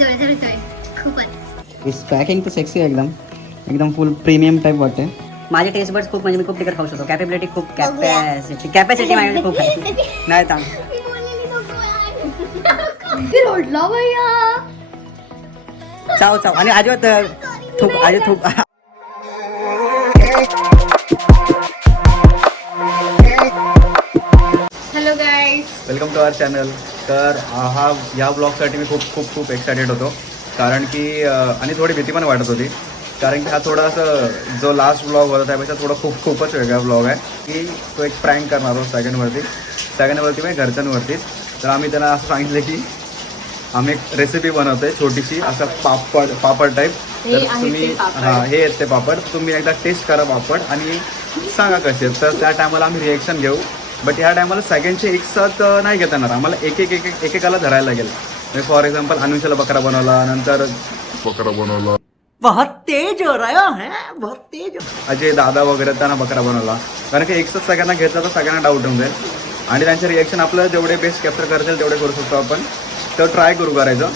जळजळतोय खूपच. इस पॅकिंग तर सेक्सी आहे एकदम एकदम फुल प्रीमियम टाईप वाटते. माझे टेस्ट बर्ड्स खूप म्हणजे मी खूप तिकट खाऊ शकतो. कॅपेबिलिटी खूप कॅपॅसिटी माझी खूप आहे. नाही थांब रोडला भैया चाव चाव आणि अजिबात थूक अजिबात थूक. Hello guys, welcome to our channel. तर या ब्लॉगसाठी मी खूप खूप खूप एक्सायटेड होतो, कारण की आणि थोडी भीती पण वाटत होती, कारण की हा थोडासा जो लास्ट ब्लॉग होता त्यापेक्षा खूपच वेगळा ब्लॉग आहे. की तो एक प्रँक करणार आहोत सगळ्यांवरती म्हणजे घरच्यांवरती. तर आम्ही त्यांना असं सांगितलं की आम्ही एक रेसिपी बनवतोय छोटीशी, असं पापड टाईप. तर तुम्ही हे आहेत ते पापड, तुम्ही एकदा टेस्ट करा पापड आणि सांगा कसे आहेत. तर त्या टायमाला आम्ही रिएक्शन घेऊ. बट ह्या टायमाला सगळ्यांचे एक साथ नाही घेता येणार, आम्हाला एकेकाला धरायला लागेल. फॉर एक्झाम्पल अन्विषाला बकरा बनवला, नंतर बहुत तेज हो रहा है, बहुत तेज. अजय दादा वगैरे त्यांना बकरा बनवला, कारण की एकसाथ सगळ्यांना घेतला तर सगळ्यांना डाऊट होऊन जाईल आणि त्यांचे रिएक्शन आपलं जेवढे बेस्ट कॅप्चर करता येईल तेवढे करू शकतो आपण. तर ट्राय करू करायचं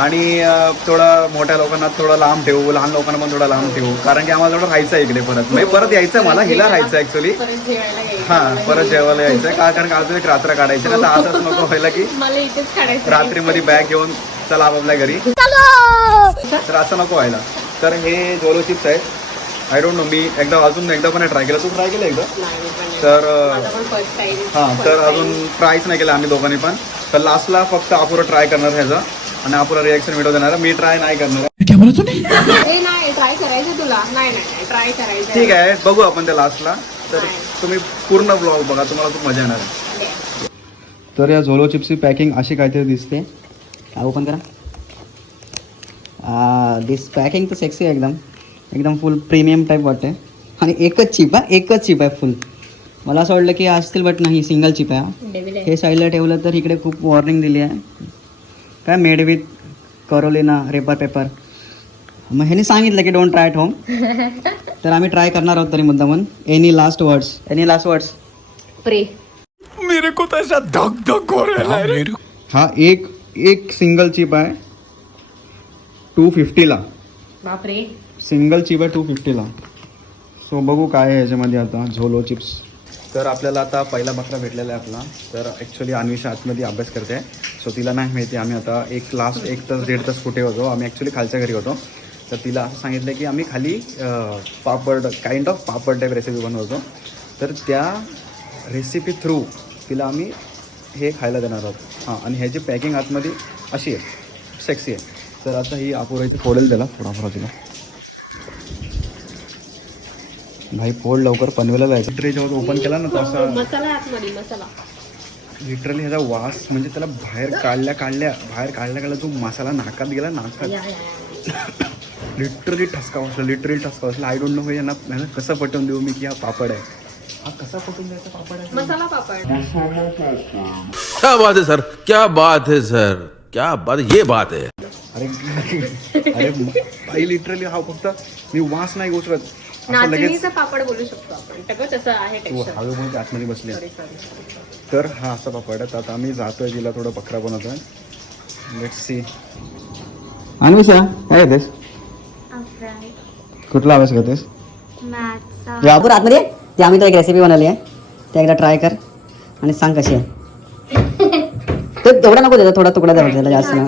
आणि थोडं मोठ्या लोकांना थोडं लांब ठेवू, लहान लोकांना पण थोडं लांब ठेवू, कारण की आम्हाला थोडं राहायचं आहे इकडे परत यायचं आहे. मला हिला राहायचं आहे ॲक्च्युली. हां, परत जेवायला यायचं आहे, कारण का अजून एक रात्र काढायची ना. तर असंच नको व्हायला की रात्रीमध्ये बॅग घेऊन चला आपापल्या घरी, तर असं नको व्हायला. तर हे जोलो चिप्स आहेत. आय डोंट नो, मी एकदा पण ट्राय केलं. तू ट्राय केलं एकदा? तर हां, तर अजून ट्रायच नाही केलं आम्ही दोघांनी पण. तर लास्टला फक्त अपुरा ट्राय करणार ह्याचा आणि अपुरा रिएक्शन व्हिडिओ देणार. मी ट्राय नाही करणार. ट्राय करायचं तुला? नाही ट्राय करायचं. ठीक आहे, बघू आपण त्या लास्टला. तर तुम्ही पूर्ण ब्लॉग बघा, तुम्हाला खूप मजा येणार आहे. तर या झोलो चिप्सची पॅकिंग अशी काहीतरी दिसते. ओपन करा. दिस पॅकिंग तर सेक्सी आहे एकदम फुल प्रीमियम टाईप वाटते. आणि एकच चिप आहे फुल. मला असं वाटलं की असतील, बट नाही, सिंगल चिप आहे. हे साईडला ठेवलं तर इकडे खूप वॉर्निंग दिली आहे, काय मेड विथ करोलिना रेपर पेपर. मग ह्याने सांगितलं की डोंट ट्राय ॲट होम. तर आम्ही ट्राय करणार आहोत तरी मुद्दामून. Any last words? प्रे. मेरे को तो ऐसा धक हो रहा है. हा एक सिंगल चिप आहे 250 ला. बापरे. सिंगल चिप आहे 250 ला. सो बघू काय आहे ह्याच्यामध्ये आता झोलो चिप्स. तर आपल्याला आता पहिला बकरा भेटलेला आहे आपला. तर ॲक्च्युली अन्विषा आतमध्ये अभ्यास करते, सो तिला नाही माहिती. आम्ही आता एक तास 1.5 तास कुठे होतो. आम्ही ॲक्च्युली खालच्या घरी होतो. तर तिला असं सांगितलं की आम्ही खाली kind of papad type recipe बनवतो. तर त्या रेसिपी थ्रू तिला आम्ही हे खायला देणार आहोत. हां, आणि ह्याची पॅकिंग आतमध्ये अशी आहे, सेक्सी आहे. तर आता ही अपुरायची फोडेल त्याला थोडाफार तिला. भाई फोड लवकर, पनवेला जायचं. ट्रे जेव्हा ओपन केला ना, तर असा मसाला लिटरली ह्याचा वास, म्हणजे त्याला बाहेर काढल्या जो मसाला नाकात गेला, लिटरली ठसका बसला. आय डोंट नो यांना कसं पटवून देऊ मी की हा पापड आहे. हा कसा पटवून द्यायचा पापड आहे? मसाला पापड. क्या बात है सर, क्या बात है सर, क्या बात, ये बात है. अरे भाई, लिटरली हा फक्त मी वास नाही गोष्ट नाचणीचा पापड बोलू शकतो आपण. तसं आहे टेक्स्चर. हळू म्हणून आतमध्ये बसले. तर हा असा पापड आहे. तर आता आम्ही जातोय, तिला थोडं बकरा बनवतोय. Let's see. अन्विषा, काय येतेस? कुठला अभ्यास करतेस? यापूर आतमध्ये ते आम्ही तर एक रेसिपी बनवली आहे, ते एकदा ट्राय कर आणि सांग कशी आहे. ते एवढा नको देतो, थोडा तुकडा द्या त्याला, जास्त ना.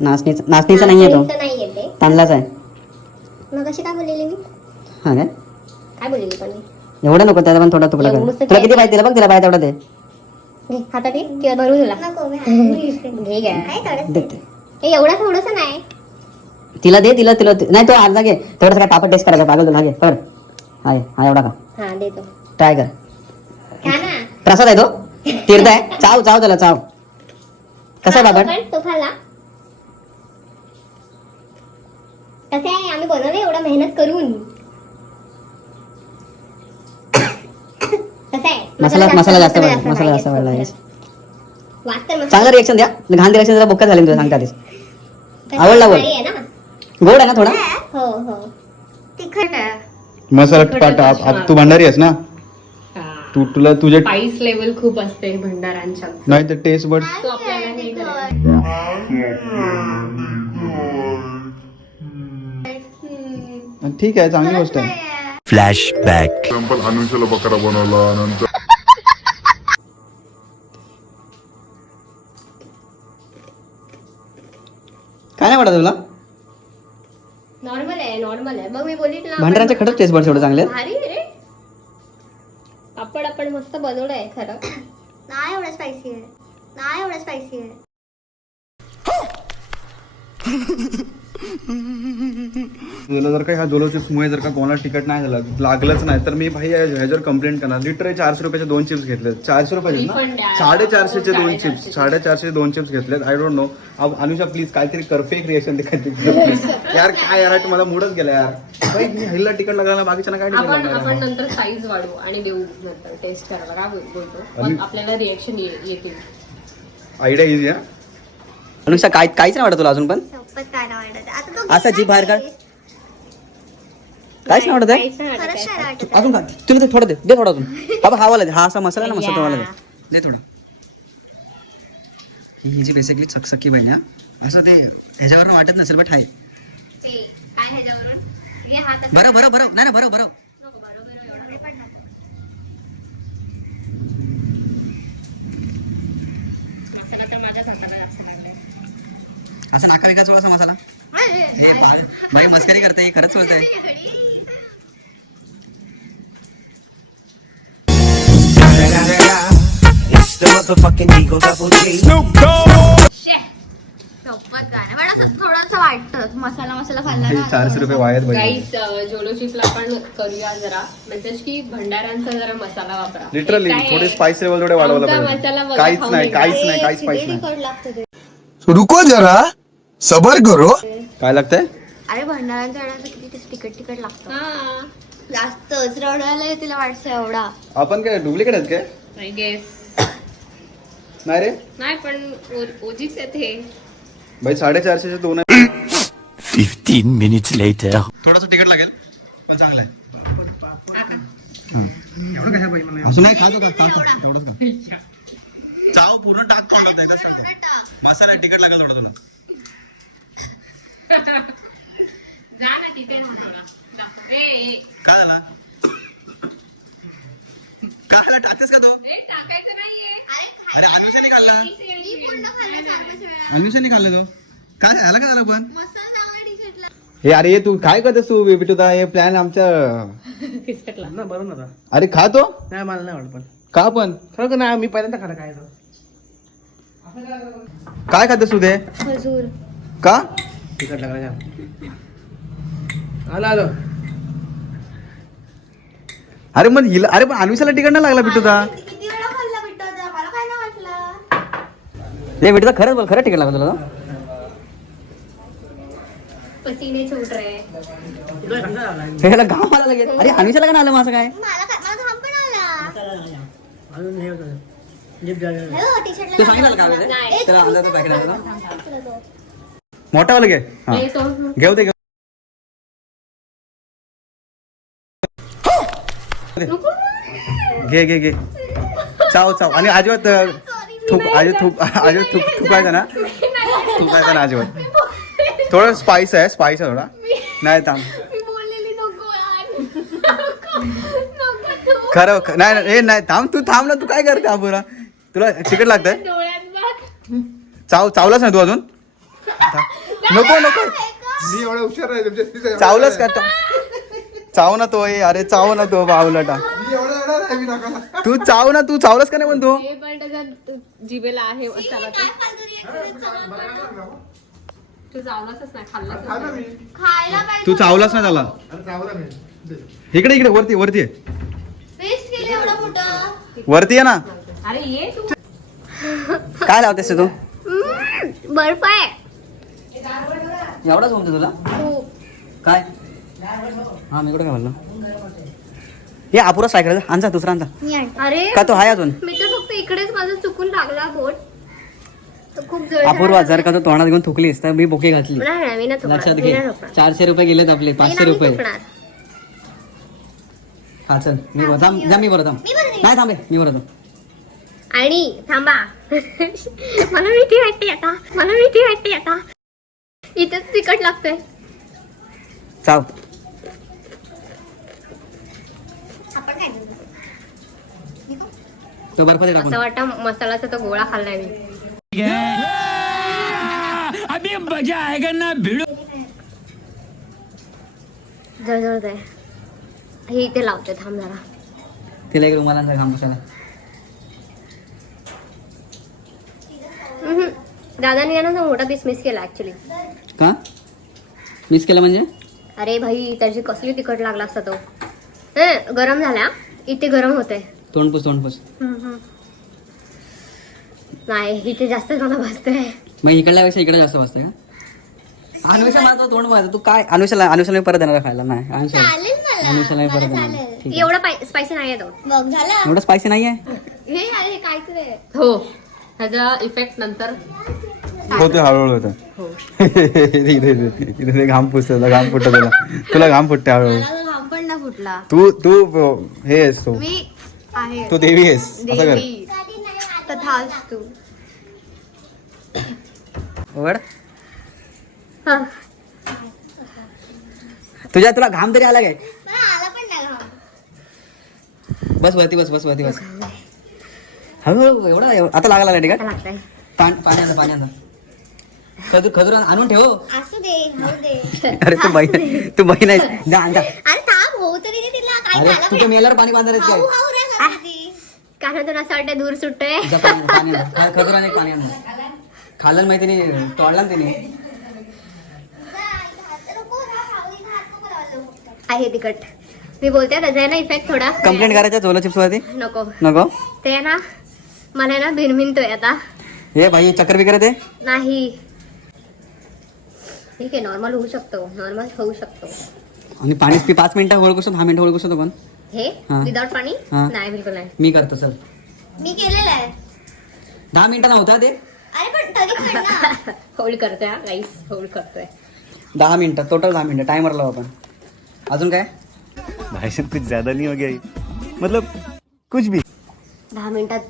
नाचणीचा नाही आहे, तो तांदळाचा आहे. मग कशी काय बोललेली मी? हां काय बोललेली पण मी? एवढं नको, त्याला पण थोडा तुकडा कर. तुला किती पाहिजे तिला बघ, तिला पाहिजे तेवढा दे. हातात घे किंवा भरू तुला. घे देते. एवढा थोडंसं नाही. तिला दे, तिला नाही, तो अर्धा घे. थोडासा काय पापड टेस्ट करायचा, पागल तुला. घे कर. हा एवढा का? हा देतो. ट्राय कर. खा ना. प्रसाद आहे तो, तीर्थ आहे. चाव त्याला चाव. कसा आहे पापड? तो खाल्ला. कसं आहे, आम्ही बनवलं एवढं मेहनत करून. कसं आहे, मसाला जास्त वाढला. चांगला रिएक्शन द्या. घाण रिएक्शन जरा बोक्का झाली तुला सांगता आधीच. आवडला बोल. गोड आहे ना थोडा? हो तिखट आहे. मसाला तू भंडारी आहेस ना? तुला तुझे स्पाइस लेवल खूप असते भंडारांच्या. नाही तर टेस्ट बट तो आपल्याला हे करायचं. ठीक आहे, चांगली गोष्ट आहे. एक्झाम्पल अनुषाला बकरा बनवला नंतर काय नाही वाटत तुला? नॉर्मल आहे. मग मी बोलली ना भांडरांचे खरंच टेस्ट बड एवढं चांगले आहेत. भारी रे. आपण मस्त बनवलंय खरं. नाही एवढं स्पायसी आहे. तुला जर का ह्या जोलो चिप्समुळे जर का कोणाला तिकट नाही झालं, लागलंच नाही, तर मी भाई ह्याच्यावर कंप्लेंट करणार. लिटरली 400 रुपयाचे 2 चिप्स घेतले. 400 रुपये ना, Refund द्या. 450चे 2 चिप्स, 450चे 2 चिप्स घेतलेत. I don't know. Anusha please काहीतरी कर, फेक रिएक्शन यार. काय यार, मला मूडच गेला यार. भाई ह्याला तिकट लागला, बाकीच्या काय तिकट आपण लागला. नंतर साईज वाढवू आणि देऊ नंतर टेस्ट करायला. काय बोलतो आणि- मग आपल्याला रिएक्शन येतील. आयडिया इझी आहे. अनुषा काहीच नाही वाटत तुला अजून पण? सोबत काय नाही वाटत. आता तो असा जीभ बाहेर काढ. काहीच नाही वाटत आहे? खरंच नाही वाटत. अजून खा. तुला ते थोडं दे थोडं अजून. बाबा हा वाला दे. हा असा मसाला ना, मसाला वाला दे थोडं. ही जी बेसिकली चकचकी पाहिजे हा. असं ते ह्याच्यावर वाटत नसेल बट आहे. काय ह्याच्यावरून हे हात असं- बरं नाही ना, बरं एवढे पण नको. मसाला तर माझ्या तोंडाला जास्त लागलाय. असं नाका वेगा चोळासा मसाला. अरे, बाई मस्करी करते, खरंच बोलतंय. सोबत काय नाही. मला असं थोडंसं वाटतं मसाला खाल्ला हे ना. 400 रुपये वायात पाहिजे. गाईस जोलो चिपला आपण करूया जरा मेसेज की भंडारांचा जरा मसाला वापरा. लिटरली काय आहे? थोडे स्पाइस लेवल थोडे वाढवलं आमचा पाहिजे. मसाला बघा, काहीच खाऊन नाही, एकदा. काहीच नाही, काहीच स्पाइस चिकन नाही. कट लागतं ते. रुको जरा सबर करो. काय लागतंय? अरे भंडाऱ्यांच्या वेळेला किती तिकट लागतं. हा. जास्तच रडायला तिला वाटतं एवढा. आपण काय डुप्लिकेट आहेत काय? I guess. नाही रे नाही पण ओजीच आहेत हे. भाई 450चे 2 आहे. 15 minutes later. थोडंसं तिखट लागेल पण चांगलं आहे. एवढं काय पाहिजे मला? असं नाही खातो का? तेवढंच खा. चाव पूर्ण टाक तोंडात एकच सांगतो. मसाला तिखट लागेल थोडं तुला. जा ना तिथे राहा थोडा. ए, काय झाला? काय टाकतेस का तो? टाकायचं नाहीये. अरे अनुषाने खाल्ला. मी पूर्ण खाल्लं 4-5 वेळा. अनुषाने खाल्लं तो. काय झालं का झालं पण? मसाला चांगला टी-शर्टला. हे अरे तू काय करतेस तू बिटूता? हे प्लॅन आमच्या. फिसकटला. ना बरं ना अरे खातो नाही मला नाही आवडत पण का पण? खरं नाही मी पहिल्यांदा खाल्लं काय काय खातेस तू ते? खजूर. का? तिकट लागला आलो अरे मग हिला, अरे पण अनुषाला तिकट नाही लागला बिटूता. किती वेळा खाल्ला बिट्टू आता? मला काय नाही वाटलं. हे बेटा खरंच बोल, खरं तिखट लागलं तुला तो? पसीने छूट रहे. हे ह्याला घाम आला लगेच. अरे अनुषाला का नाही आलं मग असं काय? मला घाम पण आला. अजून हे होतं जीभ जायला. हो, टी-शर्टला तू सांगितलं का लागला. ते? त्याला अंदाज पॅकेट आलं. तुला तो. मोठा वाला घे. हा. ए, तो घेऊ दे, घेऊ. घे घे घे. चाव चाव. आणि अजिबात अजिबात थुकायचं ना, थुकायचं ना अजिबात. थोडं स्पाइस आहे थोडा. नाही थांब. मी बोललेली नको यार. नको. खरं नाही नाही थांब, तू थांब ना. तू काय करते अपुरा? तुला तिकट लागतंय? डोळ्यात बघ. चावलाच नाही तू अजून? नको नको. मी एवढा हुशार आहे. चावलाच का? चाव ना तो. अरे चाव ना तो बावलटा. मी एवढा येणार आहे मी टाकायला. तू चाव ना. तू चावलास का नाही पण तू? हे पण त्याच्यात जिभेला आहे मसाला तर. तू चावलाच नाही, खाल्लाच खा ना नाही. मी. खायला पाहिजे. तू चावलाच नाही त्याला. अरे चावला मी. इकडे इकडे वरती वरती आहे. वेस्ट केलं एवढं मोठं. वरती आहे ना. अरे ये तू. काय लावतेस तू? बर्फ आहे. एवढाच जमतो तुला? काय? हा मी कुठं काय बोललो? हे अपुरा सायकल आणजा, दुसरा आणजा. अरे का तो आहे अजून? मी तर फक्त इकडेच माझं चुकून लागला बोट. तो खूप जड अपूर्वा जर का तो तोंडात घेऊन थुकलीस तर मी बोके घातली. नाही मी नाही थुकणार. लक्षात मी घे. नाही थुकणार. 400 रुपये गेलेत आपले, मी 500 नाही रुपये. थुकणार. हा चल मी बरं थांब जा मी बरं थांब नाही थांबे मी बरं आणि थांबा मला भीती वाटते आता इथेच तिखट लागतंय. चाव आपण काय तो बर्फ दे टाकून असं वाटतं मसाल्याचा तो गोळा खाल्लाय मी. अभी मजा आएगा ना भिड़ो. जळजळत आहे. हे इथे लावते थांब जरा. तिला एक रुमालांचा घाम बसायला. दादाने ना तो मोठा पीस मिस केला ऍक्च्युली. का मिस केलं म्हणजे अरे भाई त्याची कसली तिखट लागला असता तो. गरम झाला इथे गरम होते. तोंडपूस नाही इथे जास्त मला भाजतंय. मग इकडल्यापेक्षा इकडे जास्त बसते का अनुषा माझं तोंड बघायचं तू काय अनुषाला मी परत देणार खायला नाही अनुषाला मी परत देणार ठीक आहे. एवढा स्पायसी नाही आहे तो. बघ झाला एवढं स्पायसी नाही आहे हे आहे काय रे. हो ह्याचा इफेक्ट नंतर होते हळूहळू होतं इथे घाम पुसतो घाम फुटतो तुला घाम फुटते हळूहळू. घाम पण ना फुटला. तू हे आहेस तू मी आहे तू देवी आहेस असं कर. तथास्तु. ओढ हा तुला घाम तरी आला काय आला पण नाही घाम. बस वरती बस हळूहळू एवढा आता लागला ठीक आहे लागतंय. पाण्याचा खजूर आणून ठेव असू दे होऊ दे. अरे तू बहीण आहेस जा आण जा. अरे थांब होऊ तरी दे तिला काय अरे झालं. तुझ्या मेल्यावर पाणी बांधायचं काय कानातून असं वाटतं दूर सुटतोय. जा पाणी आण. खजूर आणि पाणी आण खाल्लं माहिती नाही तोडला ना तिने आहे तिखट. मी बोलते त्याचा आहे ना इफेक्ट थोडा. कंप्लेंट करायच्या झोला चिप्स वरती नको ते ना मला ना भिनभिनतोय आता. हे भाई चक्कर बिकर ते नाही ठीक आहे नॉर्मल होऊ शकतो. आणि पाणी 5 मिनिटं होळ कसं 10 मिनिटं होळ कसं पण हे हा. विदाउट पाणी हा. नाही बिलकुल नाही. मी करतो चल मी केलेलं आहे. 10 मिनिटं नव्हता ते अरे पण तरी पण ना. होल्ड करतोय हा गाईस होल्ड करतोय. 10 मिनिटं टोटल 10 मिनिटं टायमर लावू आपण. अजून काय भाई साहब कुछ ज्यादा नहीं हो गया ये? मतलब कुछ भी 10 मिनिटात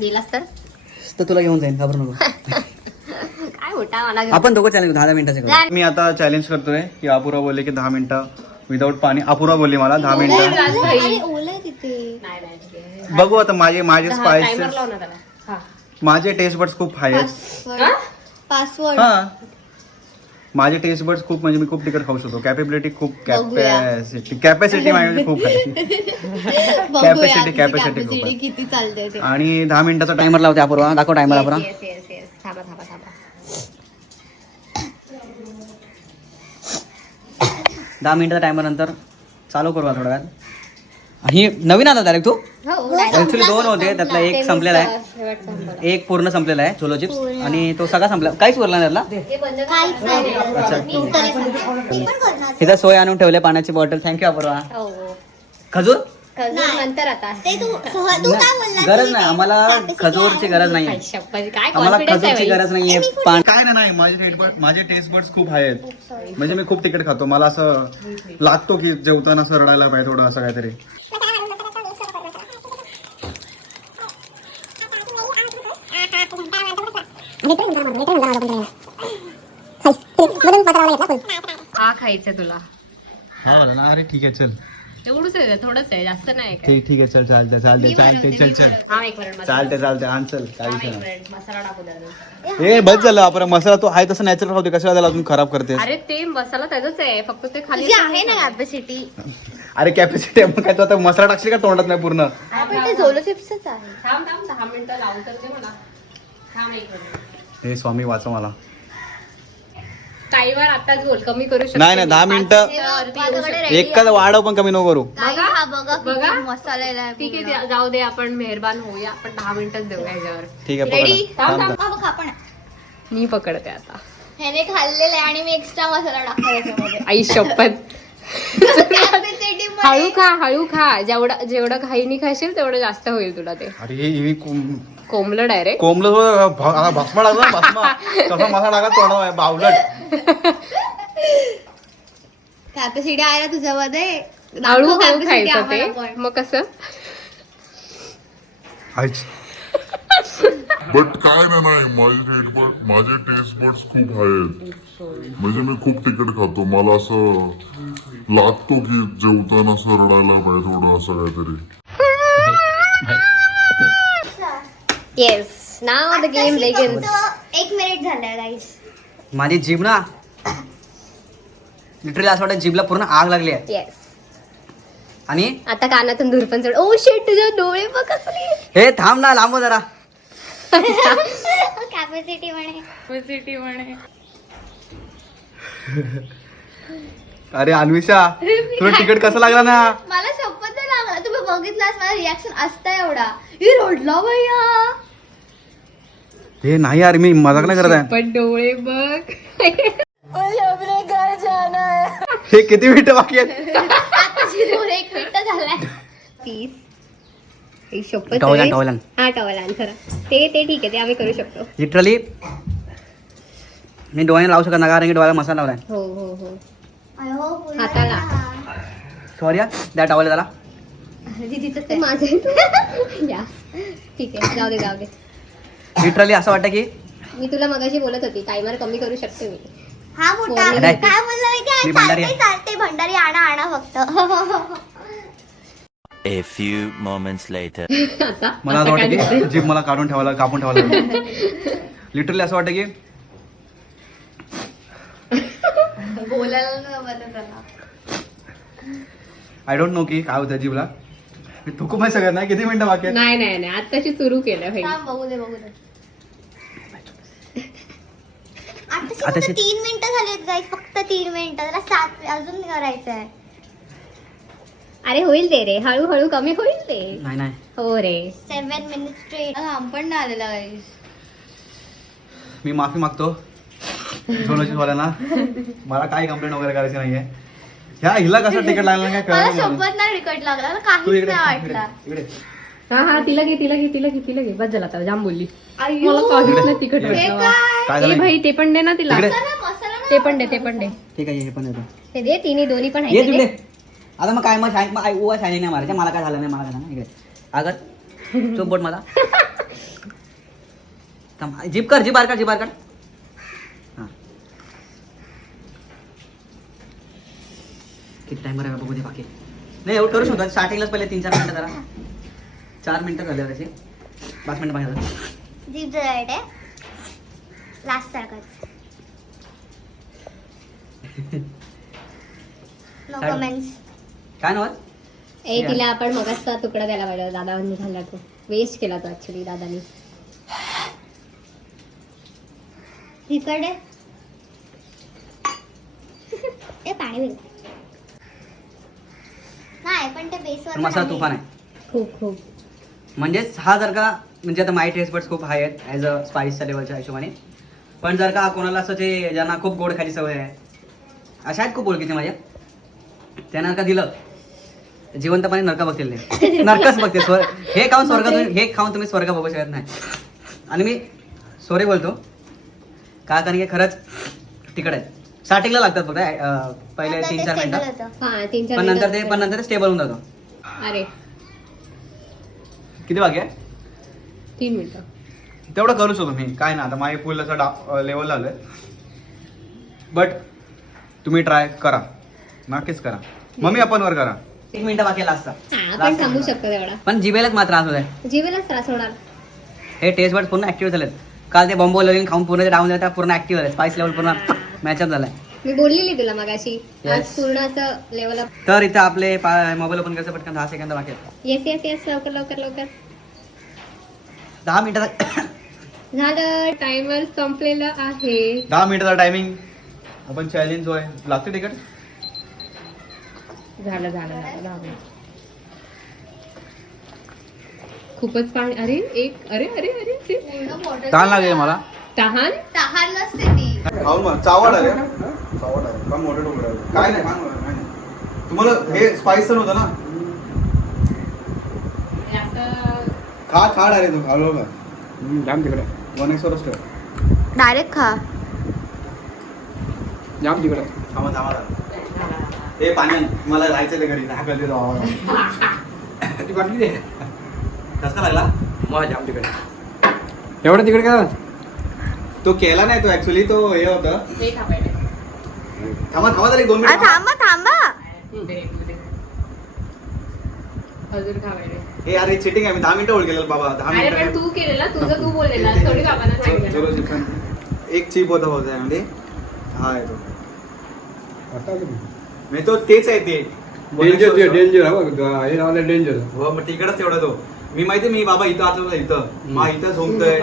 गेलास तर तुला घेऊन जाईन घाबरू नको काय मोठा मला घेऊन. आपण दोघं चॅलेंज 10 मिनिटाचे करू. मी आता चॅलेंज करतोय की अपुरा बोलले की 10 मिनिटं विदाऊट पाणी. अपुरा बोलली मला 10 मिनिटं. अरे ओलं आहे तिथे. नाही बघू आता माझे टायमर स्पाइसेस लाव ना त्याला. हा माझे टेस्ट बड्स खूप हाय आहेत. पासवर्ड हा माझे टेस्ट बड्स खूप म्हणजे मी खूप तिखट खाऊ शकतो. कॅपेबिलिटी खूप कॅपॅसिटी माझी खूप आहे. कॅपॅसिटी खूप आहे. किती चालतंय ते. आणि 10 मिनिटाचा टाइम टायमर लावते अपूर्वा दाखव टायमर अपूर्वा. येस थांबा 10 मिनिटाचा टायमर नंतर चालू करू थोड्या वेळात. ही नवीन आला डायरेक्ट तू ऍक्च्युली 2 होते त्यातला एक संपलेला आहे. एक पूर्ण संपलेला आहे छोलो चिप्स आणि तो सगळा संपला काहीच उरला नाही त्यातला. अच्छा इथं सोय आणून ठेवले पाण्याची बॉटल. थँक्यू अपूर्वा. खजूर नंतर आता ते तू काय बोलला. गरज नाही आम्हाला खजूरची गरज नाही काय आम्हाला खजूरची गरज नाहीये. काय नाही माझे टेस्ट बड्स खूप हाय आहेत. म्हणजे मी खूप तिखट खातो. मला असं लागतो की जेवताना असं रडायला पाहिजे थोडं असं काहीतरी. हा खायचं तुला. हा मला ना अरे ठीक आहे चल एवढंच आहे थोडंच आहे जास्त नाही काय. ठीक आहे चल चालते चल हा एक मिनिट चालते आण चल काय एक विषय नाही. मिनिट मसाला टाकू द्या. ए बस झालं आपण मसाला तो आहे तसं नॅचरल होते कशाला त्याला अजून खराब करते. अरे ते मसाला त्याचाच आहे फक्त ते खाली तुझी आहे ना कॅपॅसिटी. अरे कॅपॅसिटी मग काय तू आता मसाला टाकशील का तोंडात नाही पूर्ण. आपण ते झोलो चिप्सच आहे. थांब 10 मिनिटं लावून तर दे मला. थांब एक मिनिट. हे स्वामी वाचा मला. टाईवर आताच बोल कमी करू शकतो. नाही 10 मिनिटं एकच वाढव पण कमी नको करू. बघा मसाला ठीक आहे जाऊ दे आपण मेहरबान होऊया. आपण 10 मिनिटच देऊया ह्याच्यावर. ठीक आहे रेडी पकडा. थांब. आपण मी पकडते आता. ह्याने खाल्लेलं आहे आणि मी एक्स्ट्रा मसाला टाकला त्याच्यामध्ये. आई शपथ. Capacity मध्ये. हळू खा जेवढं घाईनी खाशील तेवढं जास्त होईल तुला ते. अरे हे कोंबलं डायरेक्ट. कोंबलं भस्मा टाकला भस्मा तसा मसाला टाका तोंडात बावलट. कॅपॅसिटी आहे ना तुझ्यामध्ये. हळूहळू capacity खायचं आम्हाला ते पण. मग कसं बट काय नाही माझे टेस्ट बड्स खूप आहेत. म्हणजे मी खूप तिखट खातो. मला असं लागतो की जेवताना असं रडायला पाहिजे थोडं असं काहीतरी. Yes now the game begins. 1 minute झालाय गाईस. माझी जीभ ना लिटरली असं वाटतं जीभला पूर्ण आग लागली आहे. येस आणि आता कानातून धूर पण चढ. ओ शिट तुझे डोळे बघ कसले. हे थांब ना लांब जरा. कॅपॅसिटी म्हणे. अरे अन्विषा तुला तिकीट कसं लागला ना. मला शपथ नाही लागला. तुम्ही बघितलास माझा रिॲक्शन असता एवढा. ही रडला भैया. हे नाही यार मी मजाक नाही करत आहे. पण डोळे बघ. हे किती मिनिटं बाकी आहेत. आता 1 मिनिट झालाय. 30 ही शपथ टॉवलन हा टॉवलन खरं ते ठीक आहे ते आम्ही करू शकतो. लिटरली मी डोळ्याने लावू शकत नाही कारण की डोळ्याला मसाला लावलाय. हो हाताला. सॉरी त्या टॉवल त्याला ते माझं या ठीक आहे जाऊ दे. लिटरली असं वाटतं की मी तुला मगाशी बोलत होती टायमर कमी करू शकते मी. हा मोठा अरे, काय बोलला मी भंडारी आहे. चालते भंडारी आणा फक्त. A few moments later. आता मला असं वाटतं की जीभ मला कापून ठेवायला लिटरली असं वाटतं की आय डोंट नो की काय होतं जीभला. मी थुकू पण शकत नाही. किती मिनिटं बाकी आहेत. नाही आताची सुरू केलं भाई. बघू दे आता आता 3 मिनिटं झाली गाईस. फक्त 3 मिनिटं. त्याला 7 अजून करायचं आहे. अरे होईल ते रे हळूहळू कमी होईल ते. नाही हो रे 7 मिनिट स्ट्रेट. पण नाही आलेला गाईस. मी माफी मागतो झोनोशीवाल्यांना. मला काही कंप्लेंट वगैरे करायची नाहीये. ह्या हिला कसं तिकीट लागलं नाही काय मला कळलं नाही. शपथ नाही तिकट लागला. मला तू काहीच इकडे नाही इकडे वाटलं. इकडे. हा तिला घे बस झाला आता जाम बोलली. मला काहीच नाही तिखट हे वाटलं. काय ए झालं भाई ते पण दे ना तिला. इकडे. मसाला नाही ते पण दे ठीक आहे हे पण येतो. ते दे तिन्ही दोन्ही पण ये आहे तिकडे. आता मग काय मग उभा शायनिंग नाही मारायचं. मला काय झालं नाही मला काय झालं इकडे अगं चोप बोट मला जीप बार काढ. हां किती टाइम आहे बघू दे बाकी. नाही एवढं करू शकतो. स्टार्टिंगलाच पहिले 3-4 मिनिटं जरा 4 मिनिटं झाले त्याचे 5 मिनिटं बाहेर. जीप जरायट आहे. लास्ट सारखं. No comments. काय नव्हत ए तिला आपण मगाचचा तुकडा द्यायला पाहिजे. दादांनी खाल्ला तो वेस्ट केला तो ऍक्च्युली दादानी. इकडे ए पाणी बिल नाही पण ते बेसवर मसाला तुफान आहे. खूप म्हणजेच हा जर का म्हणजे आता माय टेस्ट बड्स खूप हाय आहेत ॲज अ स्पाइसच्या लेवलच्या हिशोबाने. पण जर का कोणाला असं जे ज्यांना खूप गोड खायची सवय आहे अशा आहेत खूप ओळखीचे माझ्या त्यांना का दिलं जिवंतपणे नरका बघतील. नरकच बघते. हे खाऊन तुम्ही स्वर्ग बघू शकत नाही. आणि मी सॉरी बोलतो का कारण की खरंच तिकड आहे. स्टार्टिंगला लागतात फक्त पहिले 3-4 मिनिटं. हा 3-4 पण नंतर ते स्टेबल होऊन जातो. अरे किती बाकी आहे. 3 मिनिटं. तेवढं करू शकतो मी. काय ना आता माझे फुल असं लेवल झालंय. बट तुम्ही ट्राय करा नक्कीच करा. मम्मी आपण वर करा. 1 मिनिटं बाकी लास्ट. हा आपण थांबू शकतो तेवढा. पण जिभेलाच मात्र त्रास होत आहे. जीवेलाच त्रास होणार. हे टेस्ट बड पूर्ण ऍक्टिव्ह झालेत. काल ते बॉम्बो लेवल खाऊन पूर्ण डाऊन झाले पूर्ण ऍक्टिव्ह झाले. स्पाइस लेवल पूर्ण मॅचअप झालाय. मी बोललेली तुला मगाशी आज Yes. पूर्ण असं लेवल अप. तर इथं आपले मोबाईल ओपन करायचं पटकन 10 सेकंद बाकी आहेत. येस लवकर 10 मिनिटात झालं. टायमर संपलेला आहे. 10 मिनिटाचा टायमिंग. आपण चॅलेंज होय लागते तिकट. झालं 10 मिनिट. खूपच पाणी. अरे ताण लागेल मला. तहान तहान नसते ती. खाऊन मग चावड आहे का मोठे डोंगर आहे. काय नाही तुम्हाला हे स्पाइस तर होतं ना. खा डायरेक्ट तू खाऊ का जाम तिकडे 1x वरच ठेव. डायरेक्ट खा. जाम तिकडे थांबा हे पाणी मला राहायचं ते घरी हाकल देतो ती बाटली दे. कसा लागला मग जाम तिकडे एवढं तिकडे का तो केला नाही तो ऍक्च्युली तो हे होतं ते खावायला थांबा तरी 2 आ, मिनिट थांबा थांबा अजून खावायला हे अरे चिटिंग आहे मी 10 मिनिटं होल्ड केलं बाबा 10 अरे पण मिनिटं तू केलेला तुझं तू बोललेला थोडी बाबांना सांगितलं चलो चिकन एक चिप होता त्यामध्ये हा आहे तो मी तो तेच आहे ते डेंजर हे लावलं डेंजर हो मग तिकडच तेवढा तो मी माहिती मी बाबा इथं आचवलं इथं मग इथं झोंबतोय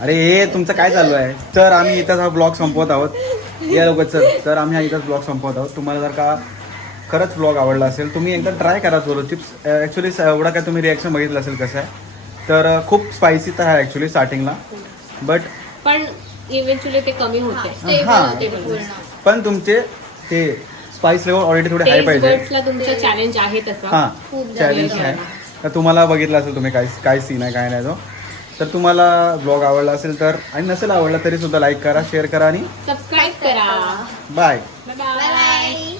अरे हे तुमचं काय चालू आहे तर आम्ही इथंच हा ब्लॉग संपवत आहोत या लोकच तर आम्ही हा इथंच ब्लॉग संपवत आहोत तुम्हाला जर का खरंच ब्लॉग आवडला असेल तुम्ही एकदा ट्राय करा चोलो चिप्स ॲक्च्युली एवढा काय तुम्ही रिॲक्शन बघितलं असेल कसं आहे तर खूप स्पायसी तर आहे ॲक्च्युली स्टार्टिंगला बट पण इव्हेंच्युअली ते कमी होते हां पण तुमचे ते स्पाइस लेवल ऑलरेडी थोडे हाय पाहिजे तुमचं चॅलेंज आहे तसं हां चॅलेंज आहे तर तुम्हाला बघितलं असेल तुम्ही काय सीन आहे काय नाही तो तर तुम्हाला ब्लॉग आवडला असेल तर आणि नसेल आवडला तरी सुद्धा लाईक करा शेअर करा आणि सबस्क्राईब करा बाय बाय बाय